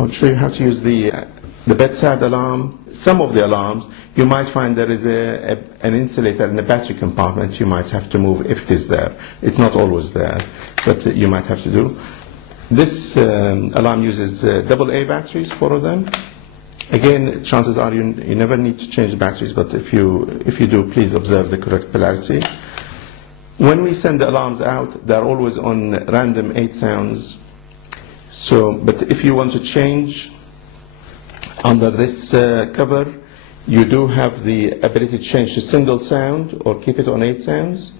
I'll show you how to use the bedside alarm. Some of the alarms, you might find there is an insulator in the battery compartment you might have to move if it is there. It's not always there, but you might have to do. This alarm uses AA batteries, 4 of them. Again, chances are you never need to change the batteries, but if you do, please observe the correct polarity. When we send the alarms out, they're always on random 8 sounds. But if you want to change under this cover, you do have the ability to change to single sound or keep it on 8 sounds.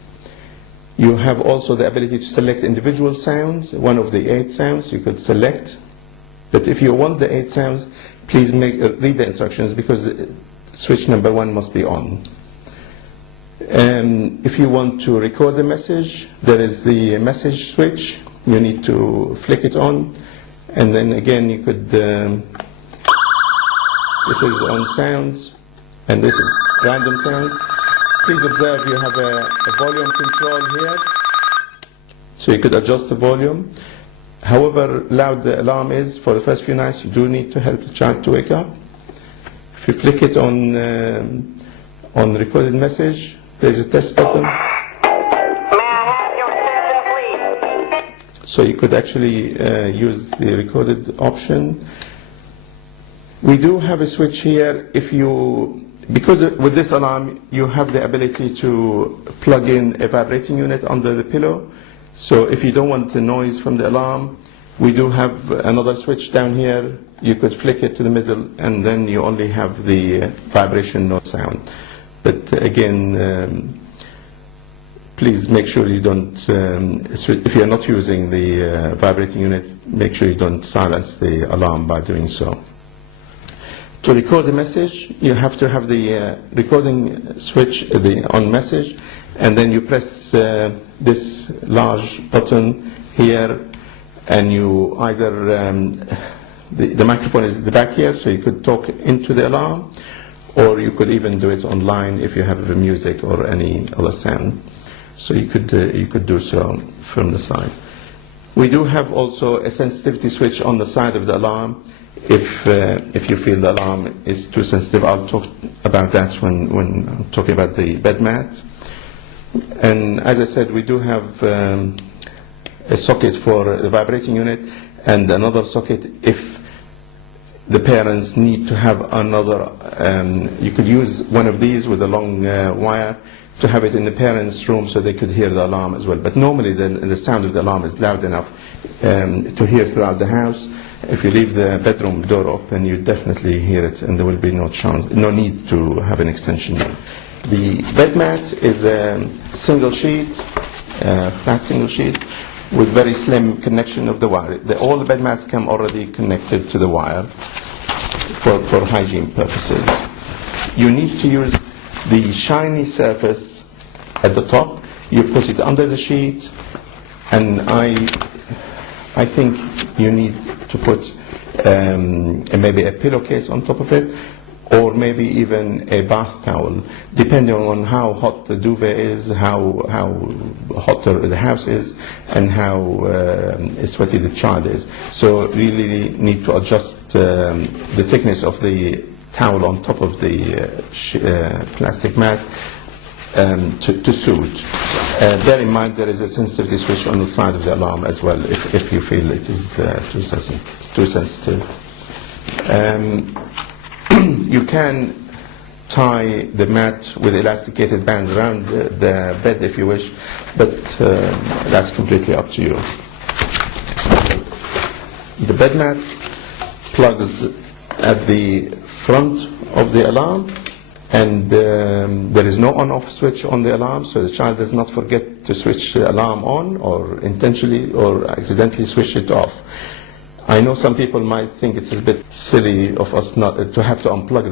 You have also the ability to select individual sounds, one of the 8 sounds you could select. But if you want the 8 sounds, please read the instructions, because switch number 1 must be on. If you want to record the message, there is the message switch. You need to flick it on, and then again you could, this is on sounds, and this is random sounds. Please observe you have a volume control here, so you could adjust the volume. However loud the alarm is, for the first few nights, you do need to help the child to wake up. If you flick it on recorded message, there's a test button. So you could actually use the recorded option. We do have a switch here. Because with this alarm, you have the ability to plug in a vibrating unit under the pillow. So if you don't want the noise from the alarm, we do have another switch down here. You could flick it to the middle, and then you only have the vibration, no sound. But again, please make sure you don't, if you're not using the vibrating unit, make sure you don't silence the alarm by doing so. To record the message, you have to have the recording switch on message, and then you press this large button here, and you either, the microphone is at the back here, so you could talk into the alarm, or you could even do it online if you have music or any other sound. So you could do so from the side. We do have also a sensitivity switch on the side of the alarm. If you feel the alarm is too sensitive, I'll talk about that when I'm talking about the bed mat. And as I said, we do have a socket for the vibrating unit, and another socket if the parents need to have another. You could use one of these with a long wire to have it in the parents' room so they could hear the alarm as well. But normally the sound of the alarm is loud enough to hear throughout the house. If you leave the bedroom door open, you definitely hear it, and there will be no need to have an extension. The bed mat is a single sheet, flat single sheet, with very slim connection of the wire. All the bed mats come already connected to the wire for hygiene purposes. You need to use the shiny surface at the top. You put it under the sheet, and I think you need to put maybe a pillowcase on top of it, or maybe even a bath towel, depending on how hot the duvet is, how hot the house is, and how sweaty the child is. So really need to adjust the thickness of the towel on top of the plastic mat to suit. Bear in mind there is a sensitivity switch on the side of the alarm as well if you feel it is too sensitive. You can tie the mat with elasticated bands around the bed if you wish, but that's completely up to you. The bed mat plugs at the front of the alarm, and there is no on-off switch on the alarm, so the child does not forget to switch the alarm on, or intentionally or accidentally switch it off. I know some people might think it's a bit silly of us not to have to unplug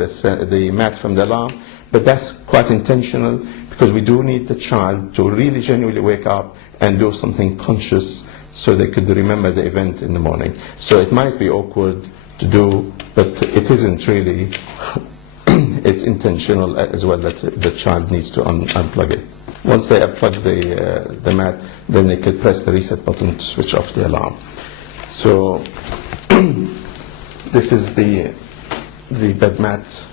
the mat from the alarm, but that's quite intentional, because we do need the child to really genuinely wake up and do something conscious so they could remember the event in the morning. So it might be awkward to do, but it isn't really. It's intentional as well that the child needs to unplug it. Once they unplug the mat, then they could press the reset button to switch off the alarm. So this is the bed mat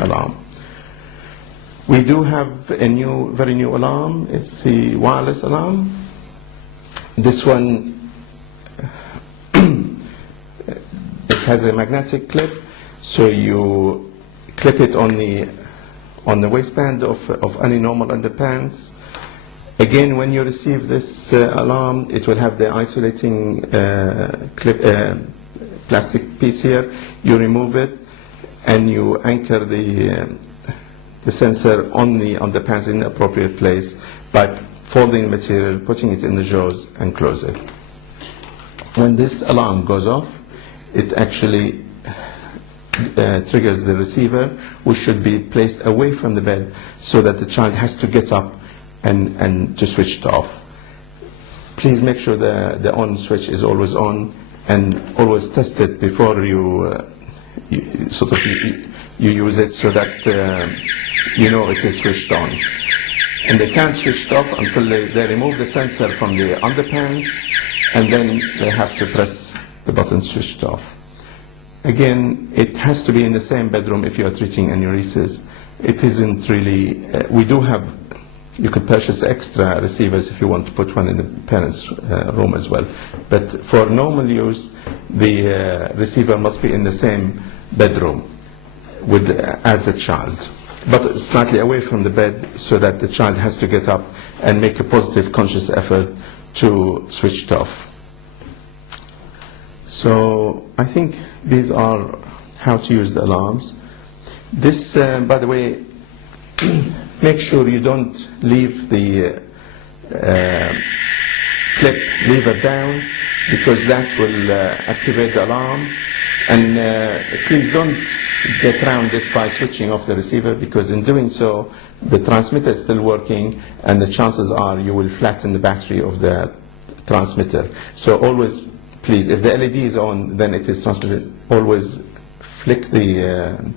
alarm. We do have a very new alarm. It's the wireless alarm. This one it has a magnetic clip, so you clip it on the waistband of any normal underpants. Again, when you receive this alarm, it will have the isolating plastic piece here. You remove it and you anchor the sensor on the pants in the appropriate place by folding the material, putting it in the jaws and close it. When this alarm goes off, it actually triggers the receiver, which should be placed away from the bed so that the child has to get up and to switch it off. Please make sure the on switch is always on, and always test it before you use it, so that you know it is switched on. And they can't switch it off until they remove the sensor from the underpants, and then they have to press the button to switch it off. Again, it has to be in the same bedroom if you are treating enuresis. It isn't really, we do have, you could purchase extra receivers if you want to put one in the parents' room as well. But for normal use, the receiver must be in the same bedroom as a child, but slightly away from the bed, so that the child has to get up and make a positive conscious effort to switch it off. So I think these are how to use the alarms. This, by the way, make sure you don't leave the clip lever down, because that will activate the alarm. And please don't get around this by switching off the receiver, because in doing so the transmitter is still working, and the chances are you will flatten the battery of the transmitter. So always, please, if the LED is on, then it is transmitted, always flick the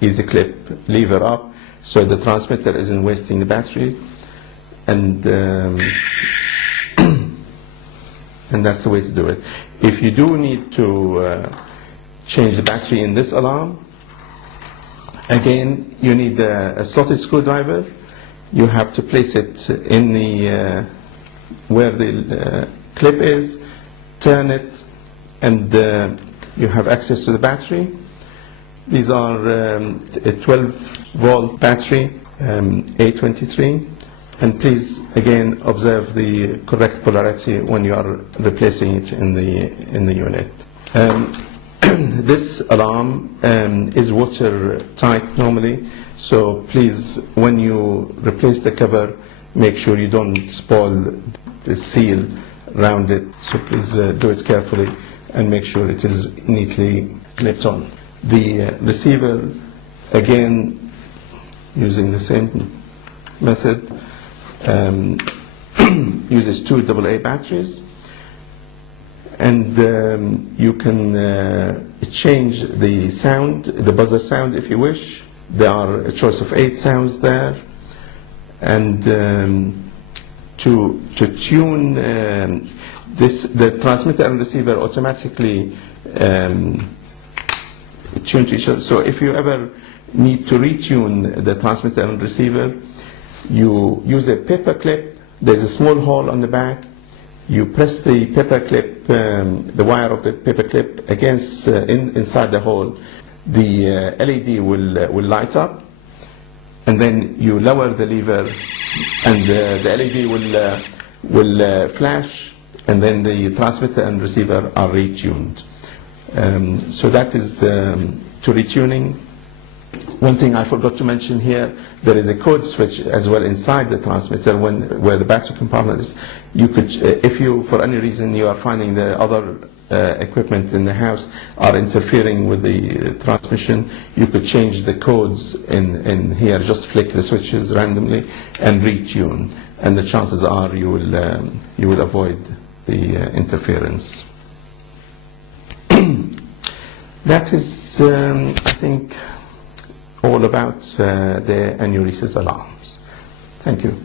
easy clip lever up so the transmitter isn't wasting the battery, and and that's the way to do it. If you do need to change the battery in this alarm, again, you need a slotted screwdriver. You have to place it in the where the clip is, turn it, and you have access to the battery. These are a 12-volt battery, A23, and please again observe the correct polarity when you are replacing it in the unit. This alarm is watertight normally, so please, when you replace the cover, make sure you don't spoil the seal around it. So please do it carefully and make sure it is neatly clipped on. The receiver, again, using the same method, uses 2 AA batteries. And you can change the sound, the buzzer sound, if you wish. There are a choice of 8 sounds there. And to tune the transmitter and receiver automatically tune to each other. So if you ever need to retune the transmitter and receiver, you use a paper clip. There's a small hole on the back. You press the paper clip, the wire of the paper clip against inside the hole. The LED will light up, and then you lower the lever, and the LED will flash, and then the transmitter and receiver are retuned. So that is to retuning. One thing I forgot to mention here, there is a code switch as well inside the transmitter where the battery compartment is. You could, if you, for any reason, you are finding the other equipment in the house are interfering with the transmission, you could change the codes in here, just flick the switches randomly and retune, and the chances are you will avoid the interference. That is, I think, all about the enuresis alarms. Thank you.